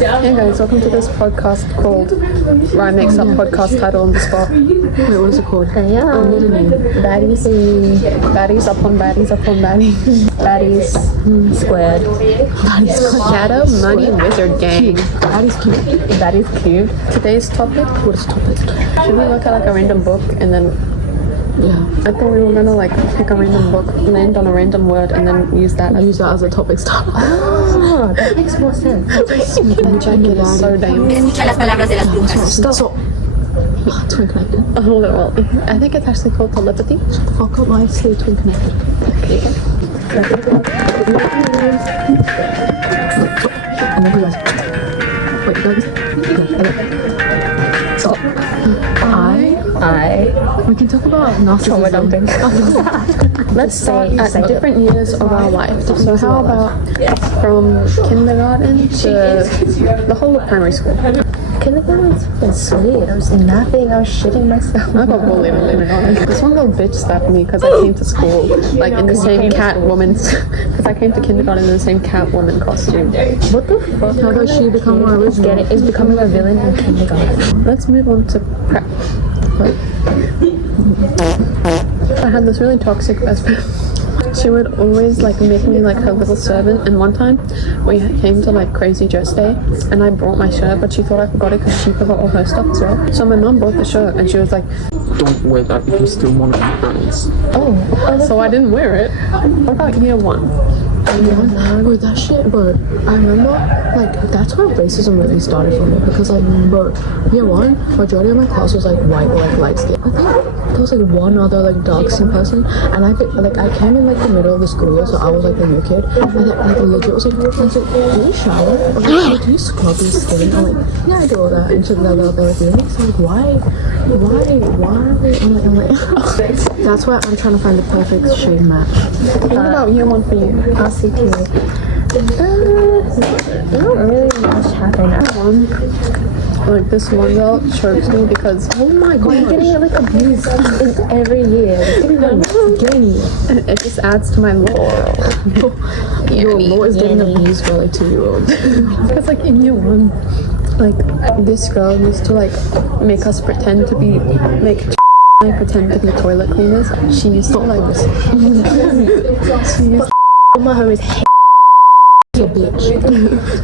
Hey guys, welcome to this podcast called where I makes up podcast title on the spot. Wait, what is it called? Baddies. Baddies upon baddies upon baddies. Baddies squared. Baddies squared. Shadow Money Wizard Gang. Baddies cute. Baddies cute. Today's topic. What is topic? Should we look at like a random book and then I thought we were gonna like pick a random book, land on a random word, and then use that as a topic start. Oh, that makes more sense. My jacket is so damn. Stop. Twin connected. Oh well, I think it's actually called telepathy. Shut the fuck up, I say twin connected. Okay. And then guys. Wait, guys. Okay. Stop. We can talk about narcissism. Let's start at different years of our life. So how about from kindergarten to the whole of primary school? Kindergarten was sweet. I was napping, I was shitting myself. I got bullied in kindergarten. This one girl bitch slapped me because I came to school like in the same because I came to kindergarten in the same Catwoman costume. What the fuck? How does she become more original? Is becoming a villain in kindergarten. Let's move on to prep. I had this really toxic best friend. She would always like make me like her little servant, and one time we came to like Crazy Dress Day and I brought my shirt, but she thought I forgot it because she forgot all her stuff as well. So my mum bought the shirt and she was like, "Don't wear that if you still want to be friends." So I didn't wear it. What about year one? Bro, that shit, bro, I remember, like, that's where racism really started for me, because, like, bro, year one, majority of my class was, like, white or, like, light skin. I think there was, like, one other, like, dark skin person, and I came in, like, the middle of the school year, so I was, like, the new kid, and, like, legit was, like, do you shower? Or, like, do you scrub your skin? I'm like, yeah, I do all that, and so they're like, really? So, like, why? I'm like, that's why I'm trying to find the perfect shade match. What about year one for you? RCT. Not really much happened. Like this one girl chokes me because Oh my god, I'm getting like abused every year. It just adds to my lore. Your lore is getting abused by like 2-year-olds. Because like in year one, like this girl used to like make us pretend to be pretend to be toilet cleaners. She used to like My homies hate a bitch.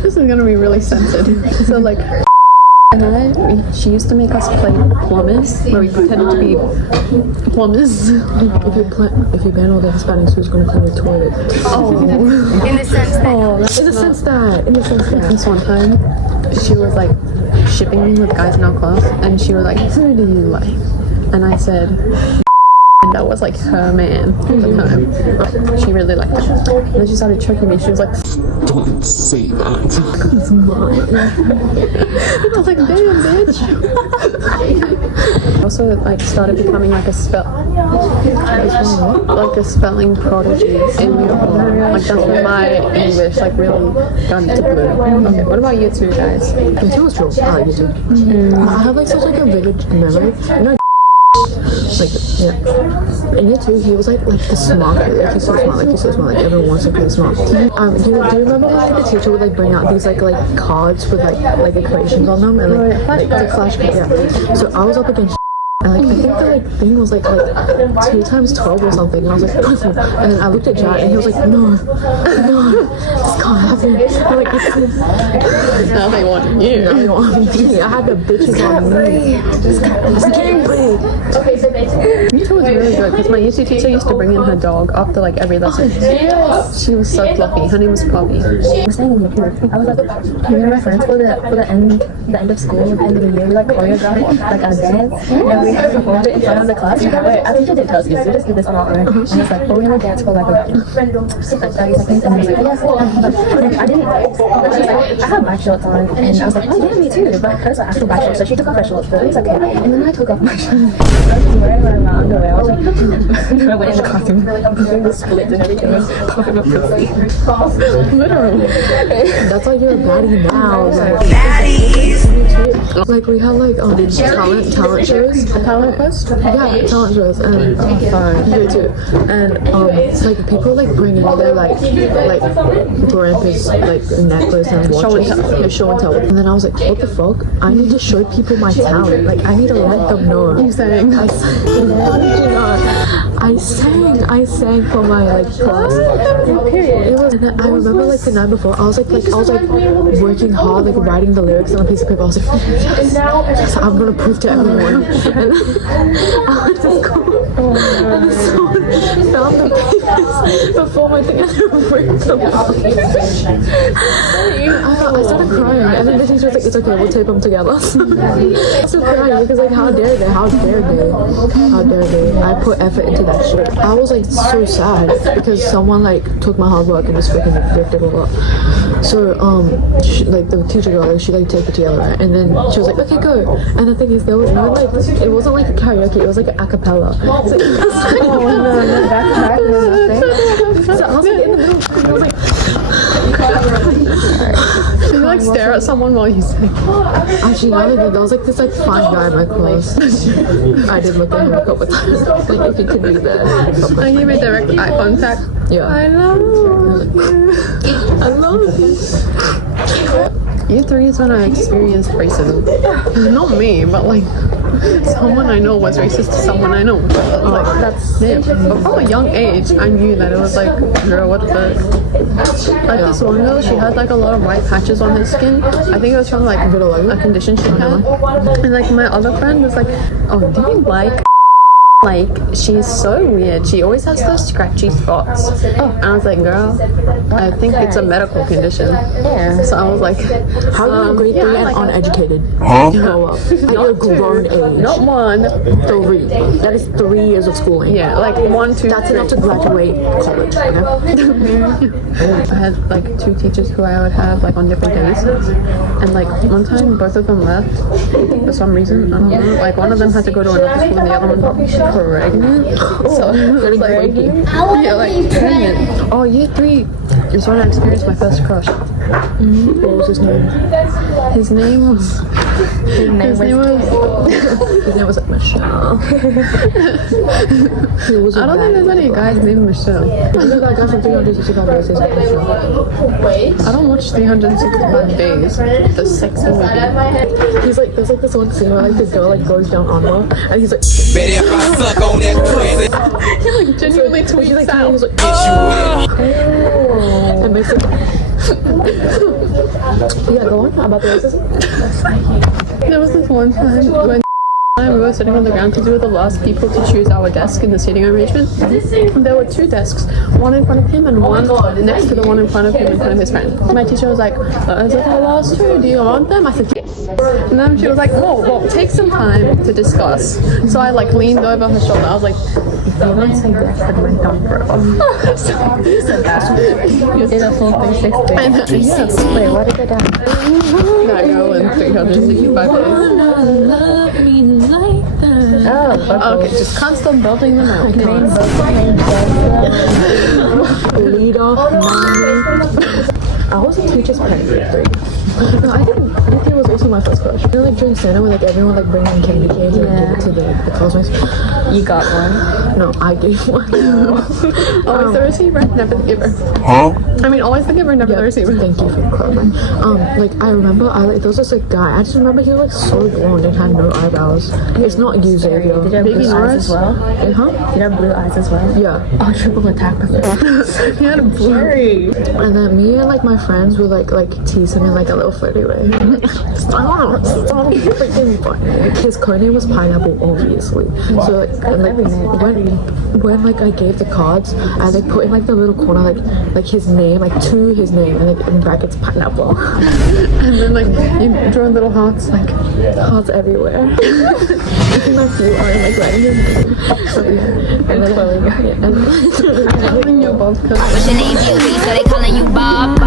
This is gonna be really sensitive. So like she used to make us play plumbers, where we pretended to be plumbers. If you ban all the Hispanics, who's gonna clean your toilet? In the sense that this one time she was like shipping me with guys in our class, and she was like, "Who do you like?" And I said, and that was like her man at the time. She really liked it. And then she started choking me. She was like, "Don't say that." It's mine. I was like, "Damn, bitch." I also like started becoming like a spelling prodigy in year one. Like that's when my English like really got into bloom. Okay, what about you two guys? Year 2 was true. I like Year 2. I have like such like a vivid memory. You know, like in Year 2 he was like the smart kid. Like he's so smart, like everyone wants to be smart. Do you remember like the teacher would like bring out these like cards with like equations on them, and like the flashcards? Yeah. So I was up against and like I think the like thing was like 2 times 12 or something, and I was like, and then I looked at Jack and he was like, no, this can't happen. I'm like, Now they want you. Now they want me. I had the bitches on me. This gameplay. Year 2 was really good because my UC teacher used to bring in her dog after like every lesson. She was so fluffy. Her name was Poppy. I was like, me and my friends for the end of school, at the end of the year, we like choreographed like a dance, and we performed it in front of the class. Wait, I think I didn't tell you. We just did this on our own, and it's like, we're gonna dance for like 30 seconds, and I was like, yes. And I didn't. I had black shorts on, and I was like, oh yeah, me too. But hers are actual black shorts, so she took off her shorts, but it was okay. And then I took off my shorts. I was wearing my underwear. I was like, I went in the costume, doing the splits and everything. I was puffing up pussy. Literally. That's like you're a baddie now. Baddies! Like we had like talent shows. Talent quest? Yeah, talent shows, and you too. And like people like bring in their like grandpa's like necklace and watches, show and tell. And then I was like, what the fuck? I need to show people my talent. Like I need to let them know. You sang. I sang for my like class. It was. And then I remember like the night before, I was like working hard, like writing the lyrics on a piece of paper. I was like, yes, I'm gonna prove to everyone. And I went to school, and someone found the papers before my thing and ripped them out. I started crying, and then the teacher was like, it's okay, we'll tape them together. I was still crying because like, how dare they? I put effort into that shit. I was like so sad because someone like took my hard work and just freaking ripped it all up. So like the teacher girl, like, she like taped it together, right? And then she was like, okay, go. And the thing is, there was no like, it wasn't like a karaoke, it was like an acapella. So, so I was like in the middle, and I was like, Did you like stare at someone while you sang? actually, now that there was like this like fine guy in my class. I did look at him a couple times. Like if he could be there. And you made direct eye contact. Yeah. I love you. I love you. Year 3 is when I experienced racism. Not me, but like someone I know was racist to someone I know. Like that's it. But from a young age, I knew that it was like, girl, what the fuck? Like this one girl, she had like a lot of white patches on her skin. I think it was from like a condition she had. And like my other friend was like, oh, do you like? Like, she's so weird. She always has those scratchy spots. Oh, and I was like, girl, I think it's a medical condition. Yeah. So I was like, how are you grade 3 and like uneducated? Grow up. At your grown age. Not 1. 3. That is 3 years of schooling. Yeah, like 1, 2, That's 3. enough to graduate college, okay? I had like 2 teachers who I would have like on different days, and like one time both of them left for some reason. I don't know. Like one of them had to go to another school, and the other one got pregnant. So Getting like, pregnant? yeah, like pregnant. Oh, year 3 is when I experienced my first crush. What was his name? His name was like Michelle. He was I don't think there's any guys named Michelle. Isn't that guy from 365 Days is Michelle? I don't watch 365 Days, the sexy movie. He's like, there's like this one scene where like the girl like goes down on her, and he's like, Betty, if I suck on that pussy, He like genuinely tweets out. he's like, and makes it. Yeah, go on about the racism. There was this one time when we were sitting on the ground because we were the last people to choose our desk in the seating arrangement. There were 2 desks, one in front of him and one next to the one in front of him in front of his friend. My teacher was like, is it the last 2? Do you want them? I said, yes. And then she was like, oh, well, take some time to discuss. So I like leaned over her shoulder. I was like, if you don't say yes, then we're done forever. So you said that. Did a full 360. Yeah. Wait, what did it down? That girl in 365 days. Oh, Okay, just can't stop building them out. Leader, I was a teacher's pet in grade 3. No, I think he was also my first crush. You know, like during Santa when like everyone like bringing candy canes and give it to the classmates. you got one. No, I gave one. Always the receiver, never the giver. I mean, always the giver, never the receiver. Thank you for clarifying. Like I remember, there was this like guy. I just remember he was like so blonde and had no eyebrows. It's not you, Xavier. Did you have blue eyes as well? Huh? Did you have blue eyes as well? Yeah. Oh, triple attack with He had a blue. And then me and like my friends would like tease him in like a little flirty way. Stop freaking funny. His code name was Pineapple, obviously. So like, and, like when like I gave the cards, I like put in like the little corner like his name, like to his name, and like in brackets Pineapple. And then like you draw little hearts, like Hearts everywhere. Making my feet are like writing his name. And then holding your bob cut. What's your name, Beauty? So they calling you Bob.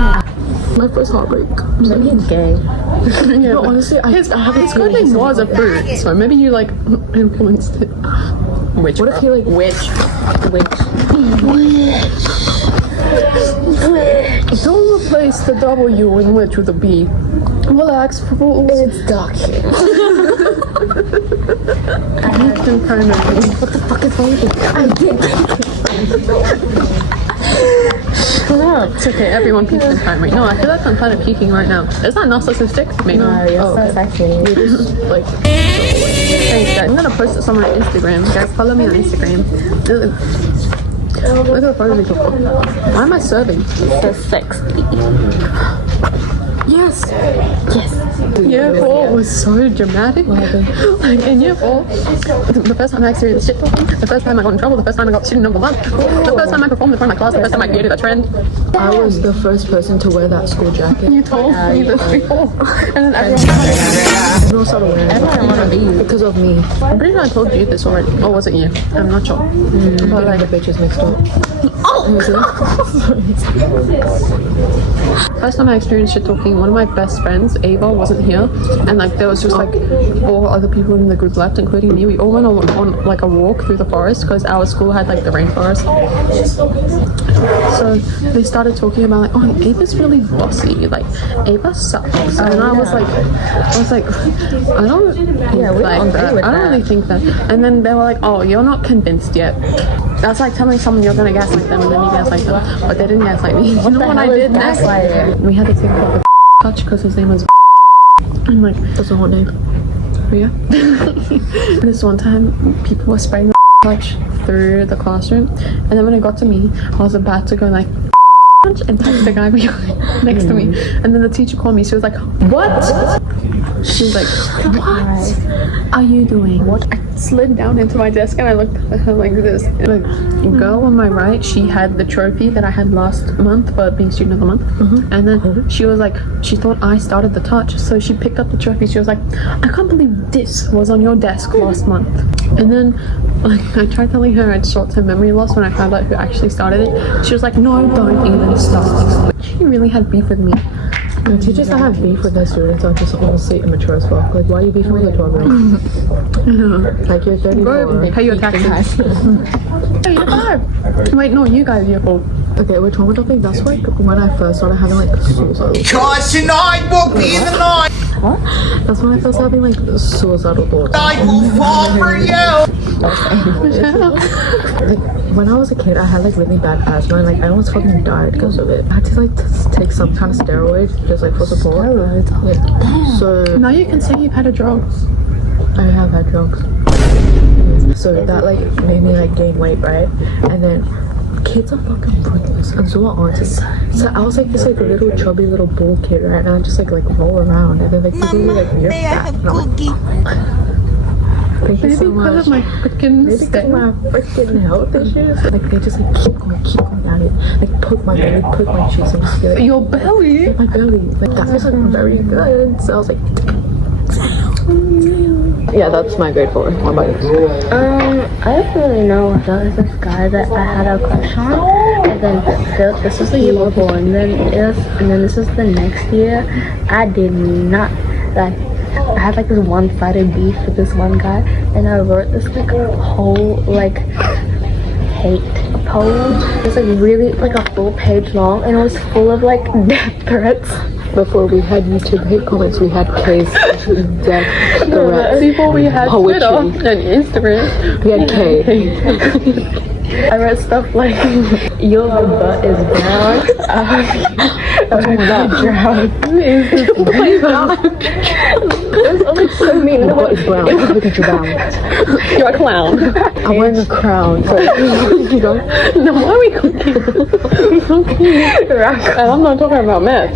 my first heartbreak. Maybe he's gay. Yeah, No, honestly, I haven't his good name was a fruit, so maybe you like influenced it. Which? What if he like Don't replace the W in which with a B. Relax, fools. It's dark here. Peaked in primary. What the fuck is wrong with you? I did. It's okay, everyone peaks in primary. No, I feel like I'm kind of peaking right now. Is that narcissistic? Maybe. You're so sexy. Like, Thanks, guys. I'm gonna post this on my Instagram. Guys, follow me on Instagram. Look at the photo. Why am I serving? So sexy. yes. Yes. Year 4 was so dramatic. Like in year 4, the first time I experienced shit talking, the first time I got in trouble, the first time I got student of the month, the first time I performed in front of my class, the first time I created a trend. I was the first person to wear that school jacket. You told me this before. And then everyone No sort of wearing Everyone wanna be you. because of me. I'm pretty sure I told you this already. Or was it you? I'm not sure. But Like like, the bitches mixed up. first time I experienced shit talking, one of my best friends, Ava, wasn't here, and like there was just like 4 other people in the group left, including me. We all went on like a walk through the forest because our school had like the rainforest. So they started talking about like, oh, Ava's really bossy, like Ava sucks, and I was like, I don't like that. I don't really think that. And then they were like, oh, you're not convinced yet. That's like telling someone you're gonna gaslight them and then you gaslight them, but they didn't gaslight me. You know what I did next? We had to take off the touch because his name was and like That's a hot name. yeah. This one time people were spraying the touch through the classroom, and then when it got to me, I was about to go like and text the guy behind next to me, and then the teacher called me. She was like, what? She was like, what are you doing? What? I slid down into my desk and I looked at her like this. The girl on my right, she had the trophy that I had last month for being student of the month, and then she was like, she thought I started the touch, so she picked up the trophy. She was like, I can't believe this was on your desk last month. And then like I tried telling her I had short-term memory loss when I found out who actually started it. She was like, no, don't even start. She really had beef with me. The teachers that have beef with their students are just honestly immature as fuck. Like, why are you beefing with a 12-year-old? Like, you're 34. Bro, pay your taxes. Hey, you're 5. Wait, no, you guys, you're 4. Okay, we're trauma topic. That's like when I first started having like suicidal. Cause tonight will be the night That's when I first started having like suicidal thoughts. I will fall for you. Like when I was a kid, I had like really bad asthma, and like I almost fucking died because of it. I had to like take some kind of steroids just like for support. Yeah. So Now you can say you've had a drug. I have had drugs. So that like made me like gain weight, right? And then kids are fucking pointless, and so are aunties. So I was like this like little chubby little bull kid, right? And I just like roll around, and then like people were like, you're fat. And I'm like, thank you so Maybe because much. of my freaking Maybe because of stem. my freaking health issues. Like they just like keep going at it. Like poke my belly, poke my cheeks, and just be like, Your belly? my belly. Like that was like very good. So I was like, yeah, that's my grade 4. What about you? I don't really know. There was this guy that I had a crush on, and then this was the year before, and then this was the next year. I did not like. I had like this one-sided beef with this one guy, and I wrote this like whole like hate poem. It was like really like a full page long, and it was full of like death threats. Before we had YouTube hate comments, we had K's death threats. Before we had Poetry. Twitter and Instagram. We had K. I read stuff like, your butt is brown. What's wrong with that? It's like so mean. Your butt is brown. Look at your brown. You're a clown. I'm wearing a crown. So you don't. No, why are we cooking? And I'm not talking about meth.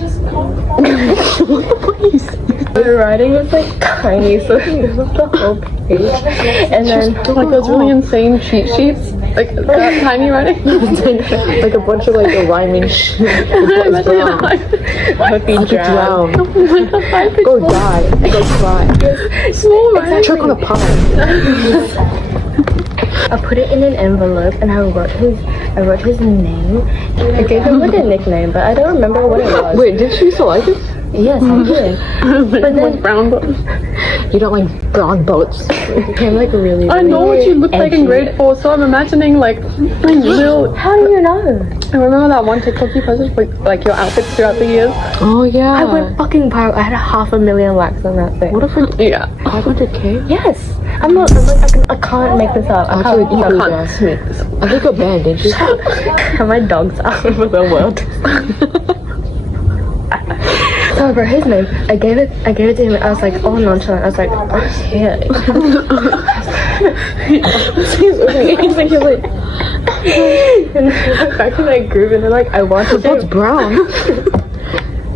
The writing was like tiny, so it was the whole page. And then Like those really insane cheat sheets. Like that tiny writing. Like a bunch of like rhyming shit. Your butt is brown. I would be I could drown. Go Go die. Go cry. small writing. Choke on a pie. I put it in an envelope, and I wrote his name. I gave him like a nickname, but I don't remember what it was. Wait, did she still like it? Yes, I did. But then brown boats. You don't like brown boats. became like really. I know what you look like in edgy. grade 4, so I'm imagining like little. How do you know? I remember that one TikTok you posted with like your outfits throughout the years. Oh yeah. I went fucking viral. I had 500,000 likes on that thing. What if it's Yeah. 500K? Yes. I'm not. I can't make this up. I Actually, can't. you I can't. can't make this up. I think you're banned, didn't you? My dog's out of the world. So for his name, I gave it to him. I was like, oh nonchalant. I was like, oh shit. He's like, and then I went back to my group, and then like I wanted What's to. brown?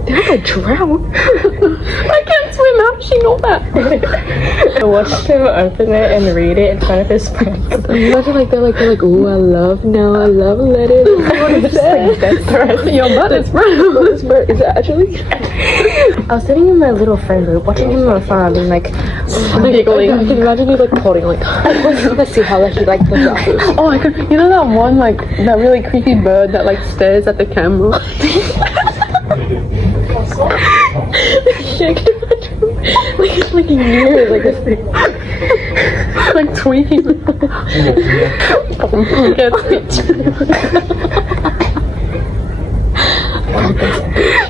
They're gonna drown. I can't swim. How does she know that? I watched him open it and read it in front of his friends. Imagine like they're like, ooh, I love let it. What is that? Your butt is brown. Is it actually? I was sitting in my little friend group, watching him on fun, being like, Giggling. I can imagine you like plotting like, let's see how he like the doctors. Oh, I could. You know that one like that really creepy bird that like stares at the camera. Like years, like this thing. Like tweaking. Get speech.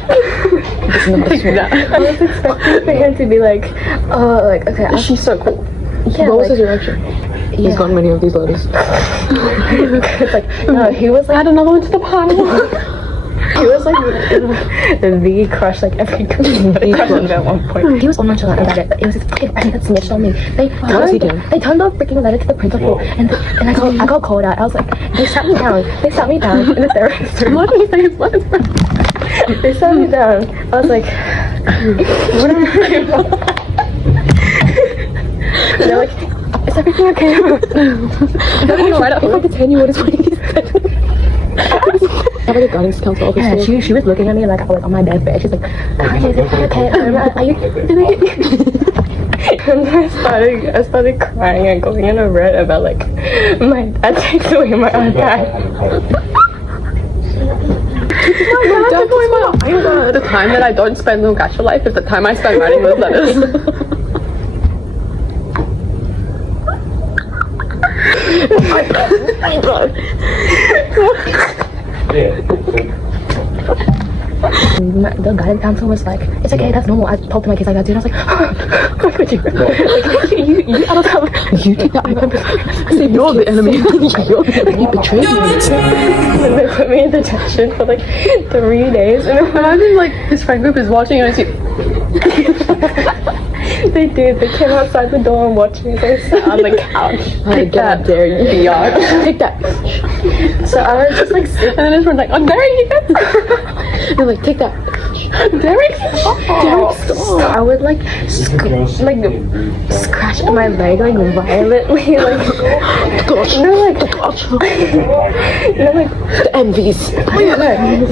Take that. I was expecting for him to be like, okay, She's so cool. yeah, What was his like, reaction? He's got many of these letters. no, he was like, Add another one to the pile. he was like the crush, like every girl crush on him at one point. He was all nonchalant about it, but it was his fucking friend that snitched on me. They was he doing? They turned the freaking letter to the principal, and I got called out. I was like, they sat me down in the therapist room. Why did you say his letters? They sat me down. I was like, what am I doing? And they're like, is everything okay? If If I could tell you what is funny, I have like a guidance counselor. Yeah, she was looking at me like I was on my deathbed. She's like, Kanye, is everything okay? Are you doing it? And I started crying and going in a red about like my dad takes away my iPad. The time that I don't spend on Gacha Life is the time I spend writing those letters. The guidance counselor was like, it's okay, that's normal. I talked to my kids like that too, and I was like, how could you? Like, you I don't have. You take the iPad. You're the enemy. You betrayed me. And they put me in detention for like 3 days. And Imagine like his friend group is watching and I see. they did. They came outside the door and watched me. They sat on the couch. Take that, dare you. Take that. So I was just like sitting. And then his friend's like, I'm daring you. You're like, take that. Derek, stop. I would like scratch my leg like violently, like no, like The envies.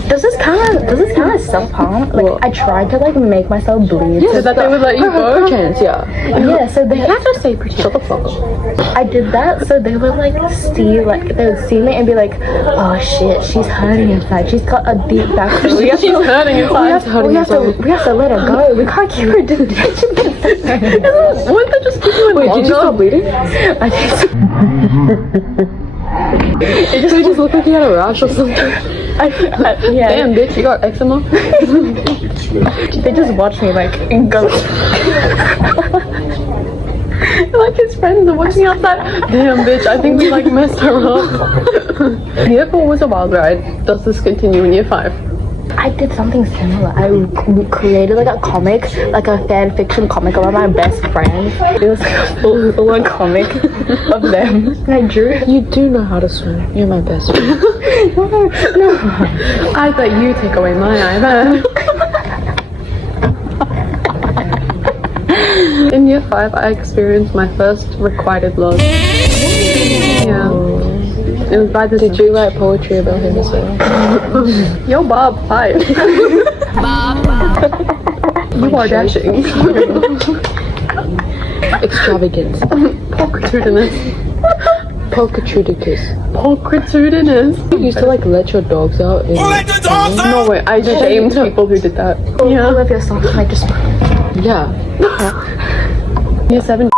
does this count as self harm? Like I tried to like make myself bleed. So that they would let you go. Chance, yeah. Yeah, so they Can't just say pretend. Shut the fuck up. I did that, so they would like see they would see me and be like, oh shit, she's hurting inside. She's got a deep backstory. We have She's hurting inside. we have to let her go. We can't keep her detention. Wouldn't they just keep you in Wait, did you stop bleeding? I just It just looked like you had a rash or something. yeah. Damn, bitch, you got eczema? They just watch me like go. Like his friends are watching outside. Damn, bitch, I think we like messed her up. Year 4 was a wild ride. Does this continue in year 5? I did something similar. I created like a comic, like a fan fiction comic about my best friend. It was like a full-on comic of them. And I drew it. You do know how to swim. You're my best friend. No. I bet you take away my iPad. In year 5, I experienced my first requited love. Yeah. It was by this. Did you write poetry about him as well? Yo, Bob, hi. You are dashing. Extravagance. Pulchritudinous. Pulchritudinous. Pulchritudinous. You used to like let your dogs out. No way, I shamed people who did that. Yeah. All of your socks like just. Yeah. Year 7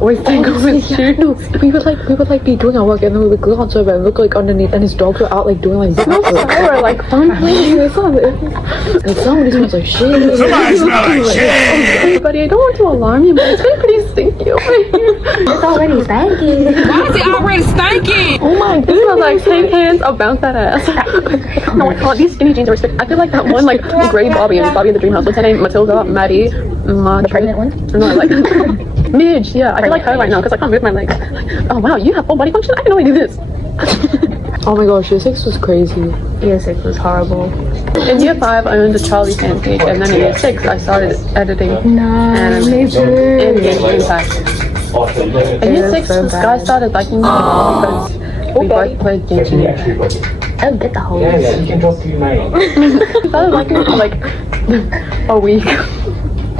always tangled with shoes. No, we would like be doing our work and then we would go on server and look like underneath and his dogs were out like doing like No, they were like fun playing. like somebody smells like shit. Somebody smell like shit. Buddy, I don't want to alarm you, but it's been pretty stinky over here. It's already stanky. Why is it already stinking? Oh my, it smells like shake hands, I'll bounce that ass. No, I can't. These skinny jeans are I feel like that one like gray Bobby in the Dream House. What's her name? Matilda, Maddie, The pregnant one? No, like Midge. Yeah, I feel like her right now because I can't move my legs. Oh wow, you have full body function. I didn't know I do this. Oh my gosh, year 6 was crazy. Year 6 was horrible. In year 5, I owned a Charlie fan page, and then in year 6, I started editing anime in Impact. In year 6, this guy started liking me because we both played Genshin. Oh, get the hose. You can drop your name. He started liking me for like a week.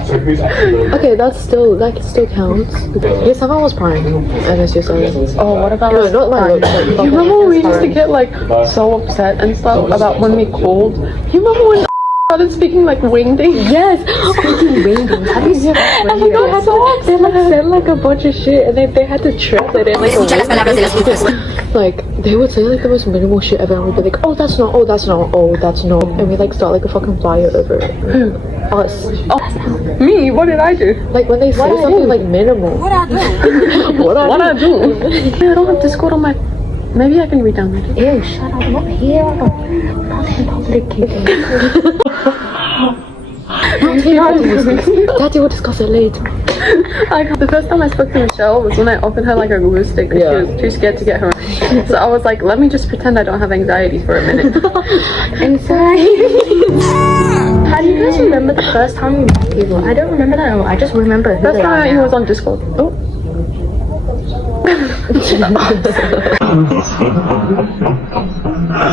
Okay, that still counts. Year 7 was prime, and it's year 7. Oh, what about No, not like you remember when we used to get like so upset and stuff about when we called? You remember when started speaking like wingding? Yes. Speaking wingdings. Have you seen that? And they had to, they like said like a bunch of shit, and they had to translate it like like they would say like the most minimal shit ever, and we'd be like, oh that's not, oh that's not, oh that's no, and we like start like a fucking fire over it. Who? Us. Oh, me? What did I do? Like when they say something like minimal. What I do? What I do? I don't have Discord on my. Maybe I can re-download it. Ew, shut up. I'm not here. Not in public. Daddy will discuss it later. Like the first time I spoke to Michelle was when I offered her like a glue stick because she was too scared to get her. So I was like, let me just pretend I don't have anxiety for a minute. Anxiety. How do you guys remember the first time you met people? I don't remember that. I just remember who First they are time he now. was on Discord. Oh.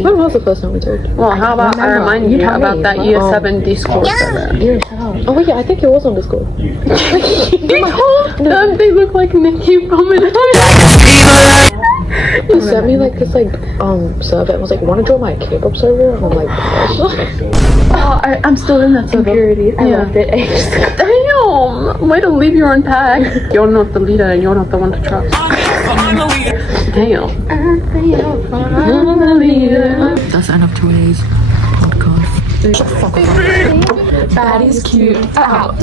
When was the first time we talked? Well, how about I remind you about that year 7 Discord server? Ew, shut up. Oh wait, yeah, I think it was on Discord. You told them they look like Nikki from it. He sent me like this like server and was like, wanna join my K-pop server? And I'm like, Oh, I'm still in that server. Impurity. I Yeah. loved it. Damn! Way to leave your own tag. You're not the leader and you're not the one to trust. Damn. that's the end of today's podcast. Baddies cute. Out.